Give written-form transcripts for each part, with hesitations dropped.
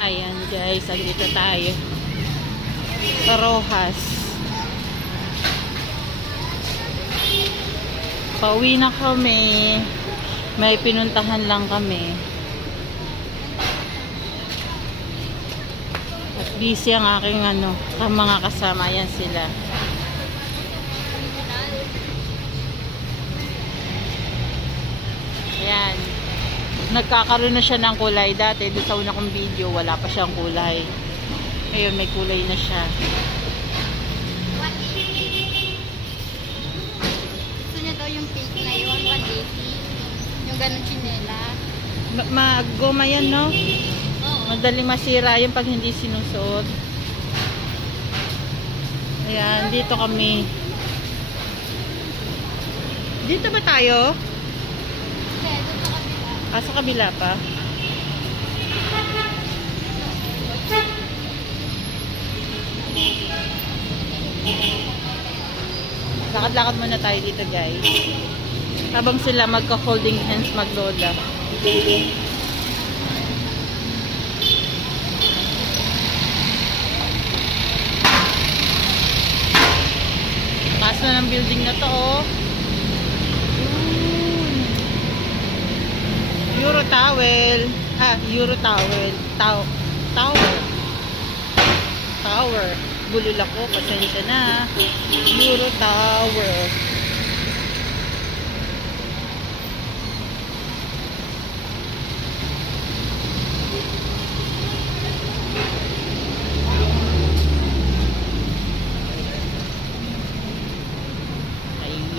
Ayan guys, andito tayo sa Rojas. Pauwi na kami. May pinuntahan lang kami. At busy ang aking mga kasama. Ayan sila. Ayan. Nagkakaroon na siya ng kulay. Dati, doon sa una kong video, wala pa siyang kulay. Ngayon, may kulay na siya. Gusto niya daw yung pink na yun, 180. Yung ganun chinela. Mag-goma yan, no? Oo. Madaling masira yung pag hindi sinusuot. Ayan, dito kami. Dito ba tayo? Kaya doon sa kabila. Sa kabila pa. Lakad-lakad muna tayo dito guys. Habang sila magka-holding hands maglola. Taas na ng building na to oh. Euro towel. Euro towel. Tower. Tower. Bulol ako. Pasensya na. Euro tower.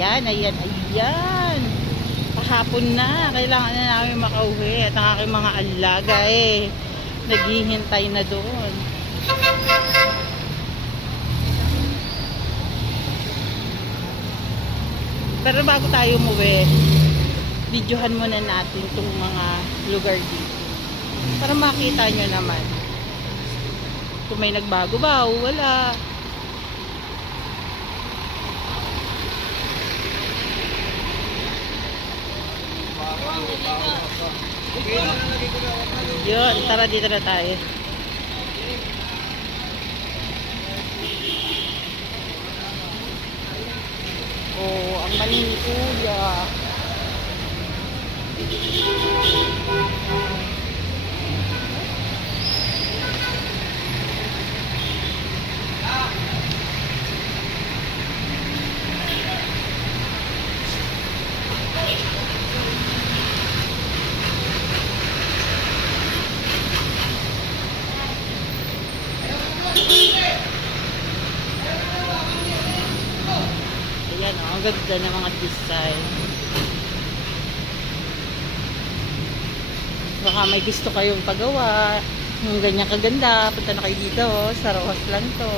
Ayan. Hapon na, kailangan na namin makauwi at ang aking mga alaga naghihintay na doon. Pero bago tayo umuwi, videohan muna natin itong mga lugar dito para makita nyo naman kung may nagbago ba o wala. Yun, tara dito na tayo. Oh, ang mali ni Kuya. Ayan ang ganda ng mga design. Baka may gusto kayong pagawa yung ganyan kaganda, punta na kayo dito sa Rojas lang to.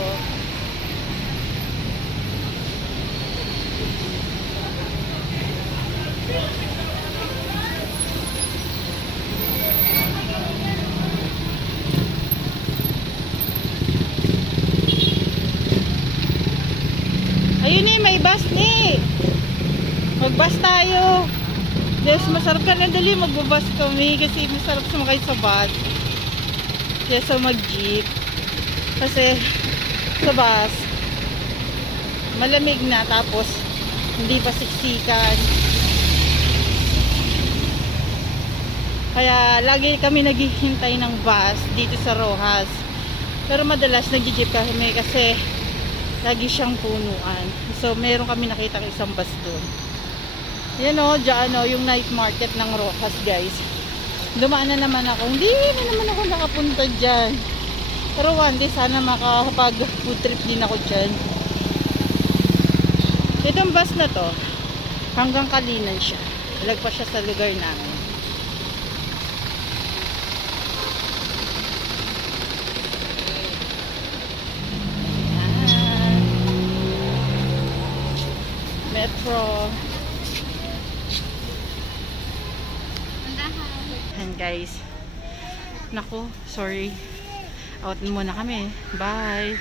Ayun may bus ni. Mag-bus tayo. Yes, masarap ka na dali. Mag-bus kami kasi masarap sumakay sa bus. Kesa mag-jeep. Kasi sa bus, malamig na tapos hindi pa siksikan. Kaya lagi kami naghihintay ng bus dito sa Rojas. Pero madalas nag-jeep kami kasi lagi siyang punuan. So, meron kami nakita ng isang bus doon. Yan o, dyan o, yung night market ng Rojas, guys. Dumaan na naman ako. Hindi na naman ako nakapunta dyan. Pero one day, sana makapag-food trip din ako dyan. Itong bus na to, hanggang Kalinan siya. Lagpas siya sa lugar namin. Metro. And guys, naku, sorry. Out muna kami. Bye.